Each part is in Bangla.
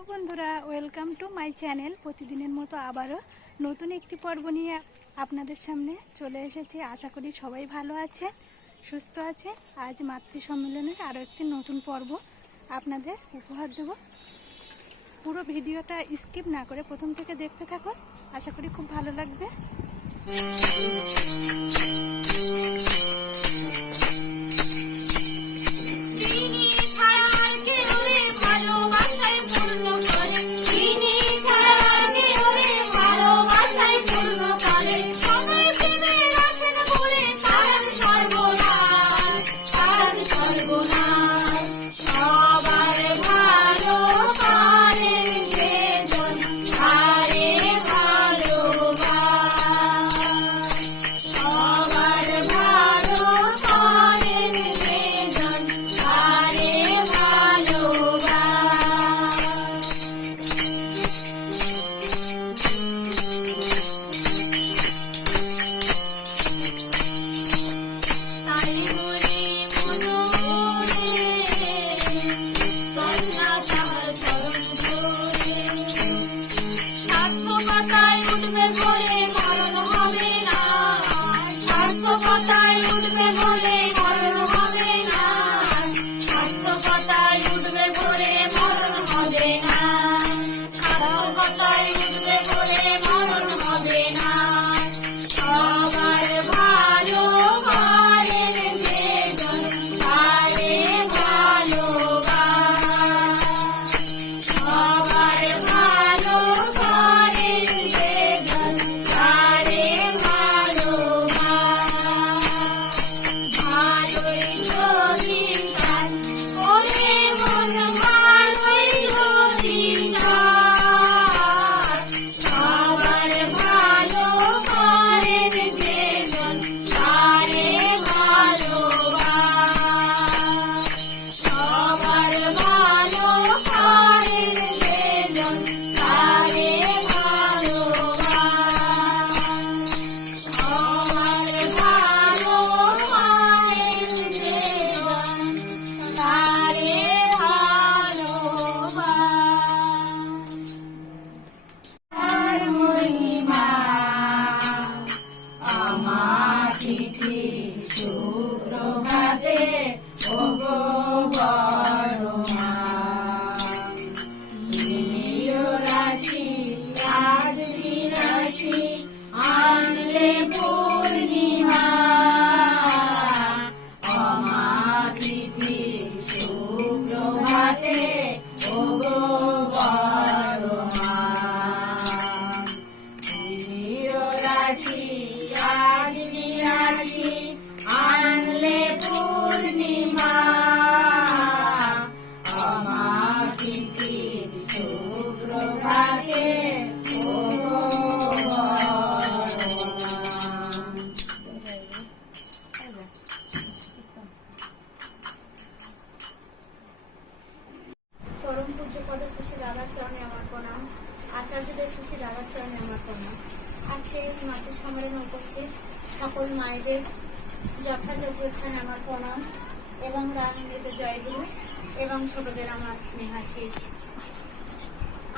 হ্যালো বন্ধুরা ওয়েলকাম টু মাই চ্যানেল প্রতিদিনের মতো আবারও নতুন একটি পর্ব নিয়ে আপনাদের সামনে চলে এসেছি। আশা করি সবাই ভালো আছে, সুস্থ আছে। আজ মাতৃ সম্মেলনের আরও একটি নতুন পর্ব আপনাদের উপহার দেব। পুরো ভিডিওটা স্কিপ না করে প্রথম থেকে দেখতে থাকুন। আশা করি খুব ভালো লাগবে।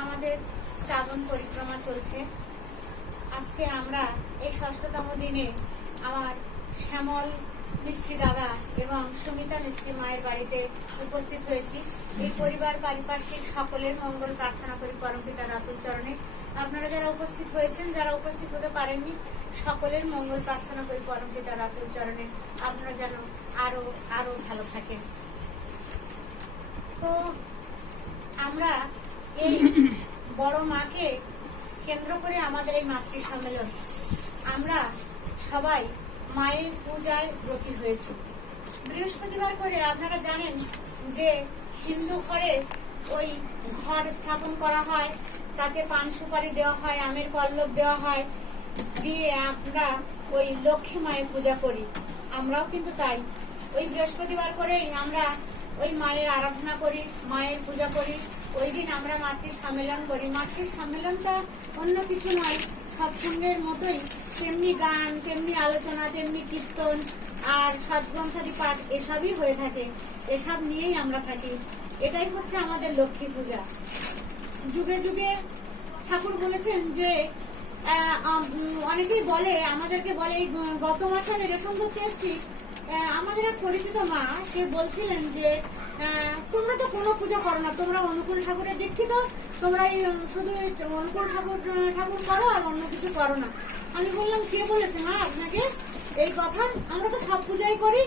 আমাদের শ্রাবণ পরিক্রমা চলছে। আজকে আমরা এই ষষ্ঠতম দিনে আমার শ্যামল মিষ্টি দাদা এবং সুমিতা মিষ্টি মায়ের বাড়িতে উপস্থিত হয়েছি। এই পরিবার পারিপার্শ্বিক সকলের মঙ্গল প্রার্থনা করি পরমপিতা রাতুল চরণে। আপনারা যারা উপস্থিত হয়েছেন, যারা উপস্থিত হতে পারেননি, সকলের মঙ্গল প্রার্থনা করি পরমপিতা রাতুল চরণে আপনারা যেন আরও আরও ভালো থাকেন। তো আমরা এই বড় মাকে কেন্দ্র করে আমাদের এই মাতৃ সম্মেলন আমরা সবাই মায়ের পূজায় ব্রতী হয়েছি। বৃহস্পতিবার করে আপনারা জানেন যে হিন্দু ঘরে ওই ঘর স্থাপন করা হয়। তাতে পান সুপারি দেওয়া হয়, আমের পল্লব দেওয়া হয়, দিয়ে আমরা ওই লক্ষ্মী মায়ের পূজা করি। আমরাও কিন্তু তাই। ওই বৃহস্পতিবার করেই আমরা ওই মায়ের আরাধনা করি, মায়ের পূজা করি। ওই দিন আমরা মাতৃ সম্মেলন করি। মাতৃ সম্মেলনটা অন্য কিছু নয়, সৎসঙ্গের মতোই। তেমনি গান, তেমনি আলোচনা, তেমনি কীর্তন আর সৎগ্রন্থাদি পাঠ এসবই হয়ে থাকে। এসব নিয়েই আমরা থাকি। এটাই হচ্ছে আমাদের লক্ষ্মী পূজা। যুগে যুগে ঠাকুর বলেছেন যে অনেকেই বলে, আমাদেরকে বলে, এই গত মাসে আমি রেশন করতে এসেছি। আমাদের এক পরিচিত মা, সে বলছিলেন যে তোমরা তো কোনো পুজো করো না, তোমরা অনুকূল ঠাকুরের দীক্ষিত, তোমরা এই শুধু অনুকূল ঠাকুর ঠাকুর করো আর অন্য কিছু করো না। আমি বললাম, কে বলেছে মা আপনাকে? এই কথা, আমরা তো সব পূজাই করি।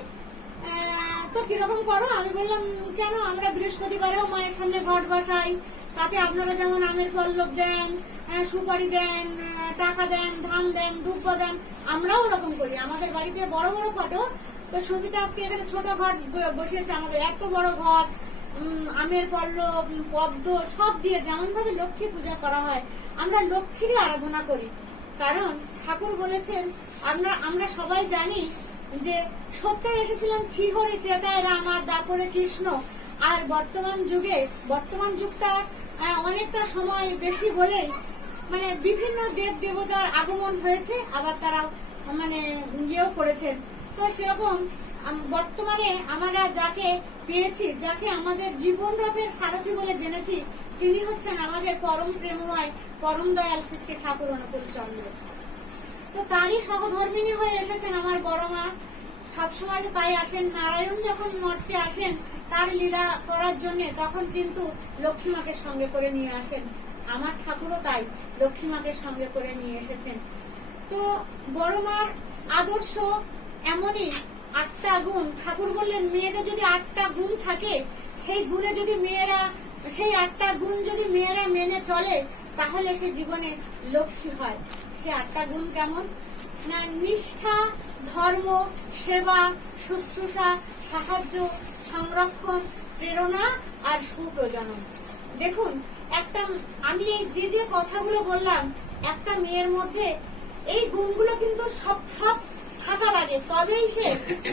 তো কীরকম করো? আমি বললাম, কেন? আমরা বৃহস্পতিবারেও মায়ের সামনে ঘট বসাই তাতে আপনারা যেমন আমের পল্লব দেন আহ, সুপারি দেন টাকা দেন ধান দেন দুব্য দেন আমরাও ওরকম করি। আমাদের বাড়িতে বড় বড় ফটো তো সুবিধা আজকে এখানে ছোট ব- বসিয়েছে আমাদের। এত বড় ঘট আমের পল্লব পদ্ম সব দিয়ে যেমন ভাবে লক্ষ্মী পূজা করা হয় আমরা লক্ষ্মীরই আরাধনা করি। কারণ ঠাকুর বলেছেন আমরা আমরা সবাই জানি যে সত্যে এসেছিলেন শ্রীহরি ত্রেতায় রাম আর দাপরে কৃষ্ণ। আর বর্তমান যুগে বর্তমান যুগটা অনেকটা সময় বেশি বলে মানে বিভিন্ন দেব দেবতার আগমন হয়েছে, আবার তারা মানে ইয়েও করেছেন। তো সেরকম বর্তমানে আমরা যাকে পেয়েছি, যাকে আমাদের জীবন রথের সারথী বলে জেনেছি, তিনি হচ্ছেন আমাদের পরম প্রেমময়, পরম দয়াল শ্রী ঠাকুর অনুকূল চন্দ্র। তো তারই সহধর্মিনী হয়ে এসেছেন আমার বড় মা সবসময় তো তাই আসেন, নারায়ণ যখন মর্তে আসেন, তার লীলা করার জন্য তখন কিন্তু লক্ষ্মী মাকে সঙ্গে করে নিয়ে আসেন। আমার ঠাকুরও তাই, লক্ষ্মী মাকে সঙ্গে করে নিয়ে এসেছেন। তো বড় মার আদর্শ এমনই আটটা গুণ। ঠাকুর বললেন, মেয়েদের যদি আটটা গুণ থাকে, সেই গুণে যদি মেয়েরা, সেই আটটা গুণ যদি মেয়েরা মেনে চলে, তাহলে সে জীবনে লক্ষ্মী হয়। সে আটটা গুণ কেমন? নিষ্ঠা, ধর্ম, সেবা, শুশ্রূষা, সাহায্য, সংরক্ষণ, প্রেরণা আর সুপ্রজনন। দেখুন, একটা আমি এই যে যে কথাগুলো বললাম, একটা মেয়ের মধ্যে এই গুণগুলো কিন্তু সব সব থাকা লাগে। তবেই সে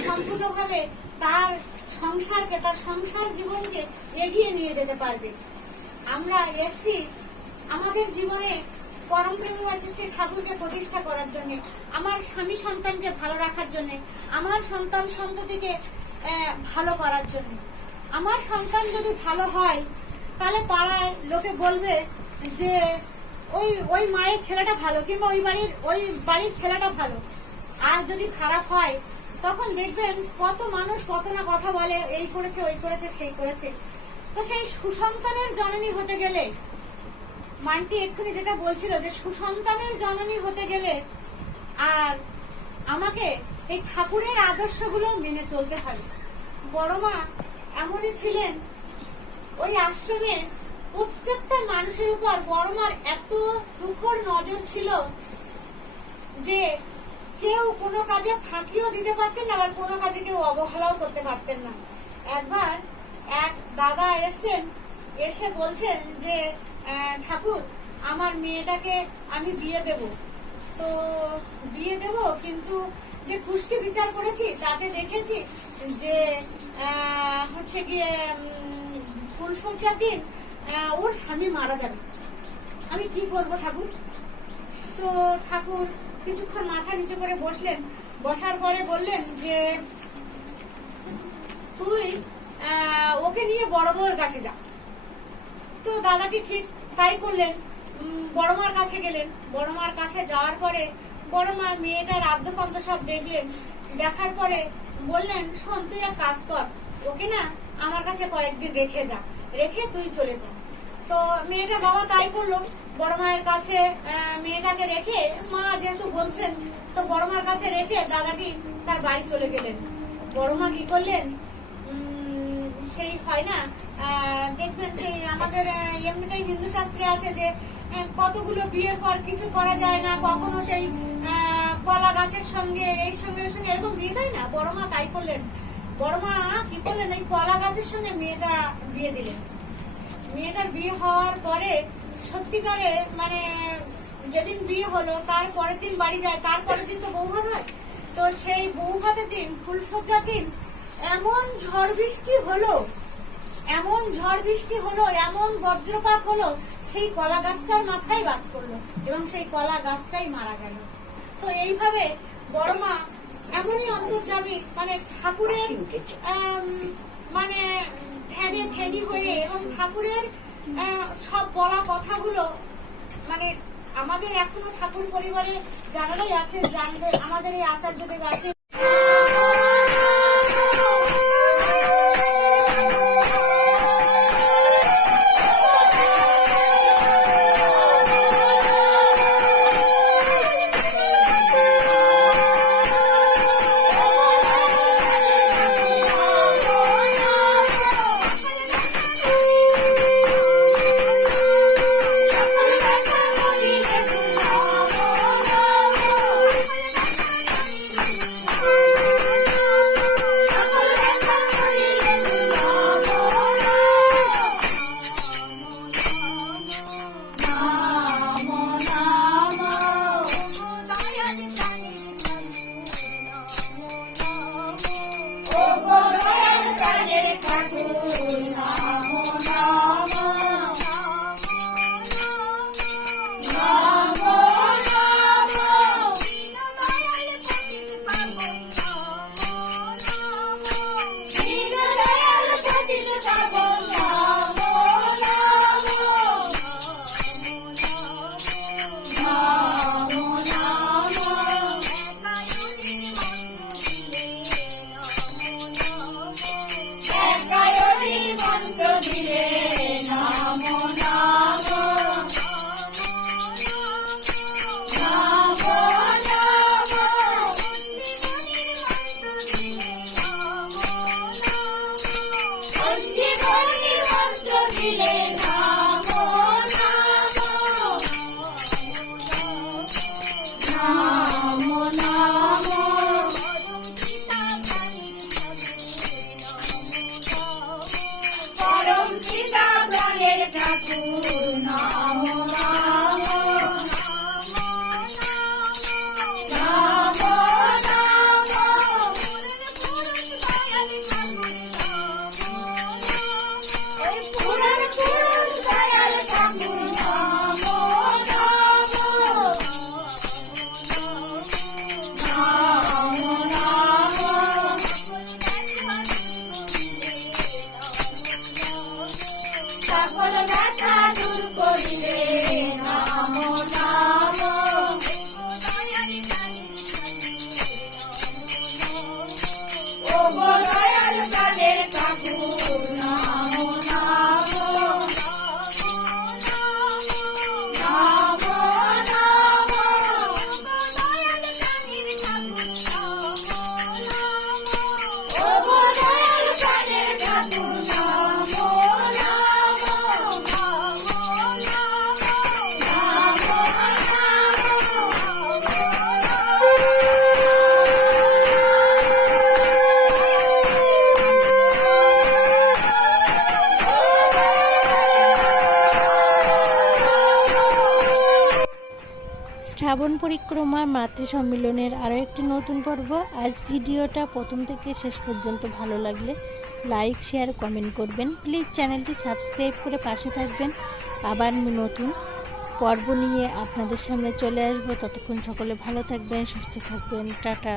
সম্পূর্ণভাবে তার সংসারকে, তার সংসার জীবনকে এগিয়ে নিয়ে যেতে পারবে। আমরা এসছি আমাদের জীবনে পরম প্রেমবাসী ঠাকুরকে প্রতিষ্ঠা করার জন্য, আমার স্বামী সন্তানকে ভালো রাখার জন্য, আমার সন্তান সন্ততিকে ভালো করার জন্য। আমার সন্তান যদি ভালো হয়, তাহলে পাড়ায় লোকে বলবে যে, ওই ওই মায়ের ছেলেটা ভালো কিংবা ওই বাড়ির ওই বাড়ির ছেলেটা ভালো। আর যদি খারাপ হয়, তখন দেখবেন কত মানুষ কত না কথা বলে, এই করেছে, ওই করেছে, সেই করেছে। তো সেই সুসন্তানের জননী হতে গেলে মানটি এক্ষুনি যেটা বলছিল যে সুসন্তানের জননী হতে গেলে আর আমাকে এই ঠাকুরের আদর্শগুলো মেনে চলতে হবে। বড় মা এমনই ছিলেন, ওই আশ্রমে প্রত্যেকটা মানুষের উপর বড় মার এত দুঃখর নজর ছিল যে কেউ কোনো কাজে ফাঁকিও দিতে পারতেন না, আবার কোনো কাজে কেউ অবহেলাও করতে পারতেন না। একবার এক দাদা এসেছেন, এসে বলছেন যে ঠাকুর, আমার মেয়েটাকে আমি বিয়ে দেব। তো বিয়ে দেব, কিন্তু যে পুষ্টি বিচার করেছি, তাতে দেখেছি যে হচ্ছে গিয়ে ফুলসজ্জার দিন ওর স্বামী মারা যাবে। আমি কি করব ঠাকুর? তো ঠাকুর কিছুক্ষণ মাথা নিচু করে বসলেন। বসার পরে বললেন যে, তুই ওকে নিয়ে বড় বউয়ের কাছে যা। তো দাদাটি ঠিক তাই করলেন। বড় মার কাছে গেলেন। বড় মার কাছে যাওয়ার পরে বড় মা মেয়েটার আদ্যপন্ত সব দেখলেন। দেখার পরে বললেন, শোন, তুই এক কাজ কর। ওকে না আমার কাছে কয়েকদিন রেখে যা। রেখে তুই চলে যা। তো মেয়েটার বাবা তাই করল। বড় মায়ের কাছে মেয়েটাকে রেখে মা যেহেতু বলছেন, তো বড় মার কাছে রেখে দাদাটি তার বাড়ি চলে গেলেন। বড় মা কি করলেন? সেই হয় না? দেখবেন যে আমাদের এমনিতেই হিন্দু শাস্ত্রে আছে যে কতগুলো বিয়ের পর কিছু করা যায় না, কখনো সেই কলা গাছের সঙ্গে, এই সঙ্গে সঙ্গে, এরকম বিয়ে দেয় না? বড় মা তাই করলেন। বড় মা কি করলেন? এই কলা গাছের সঙ্গে মেয়েটা বিয়ে দিলেন। মেয়েটার বিয়ে হওয়ার পরে সত্যিকারে মানে যেদিন বিয়ে হলো, তার পরের দিন বাড়ি যায়, তার পরের দিন তো বৌভাত হয়। তো সেই বৌভাতের দিন ফুলসজ্জার দিন এমন ঝড় বৃষ্টি হলো এমন ঝড় বৃষ্টি হলো এমন বজ্রপাত হলো সেই কলা গাছটার মাথায় বাজ করল এবং সেই কলা গাছটাই মারা গেল। তো এইভাবে বড় মা এমনই অন্তর্জামী মানে ঠাকুরের মানে ধ্যানে ধ্যানী হয়ে এবং ঠাকুরের সব বলা কথাগুলো মানে আমাদের এখনও ঠাকুর পরিবারে যারাই আছে জানবে আমাদের এই আচার্যদেব আছে শ্রাবণ পরিক্রমা মাতৃ সম্মিলনের আরও একটি নতুন পর্ব। আজ ভিডিওটা প্রথম থেকে শেষ পর্যন্ত ভালো লাগলে লাইক, শেয়ার, কমেন্ট করবেন। প্লিজ চ্যানেলটি সাবস্ক্রাইব করে পাশে থাকবেন। আবার নতুন পর্ব নিয়ে আপনাদের সামনে চলে আসব। ততক্ষণ সকলে ভালো থাকবেন, সুস্থ থাকবেন। টাটা।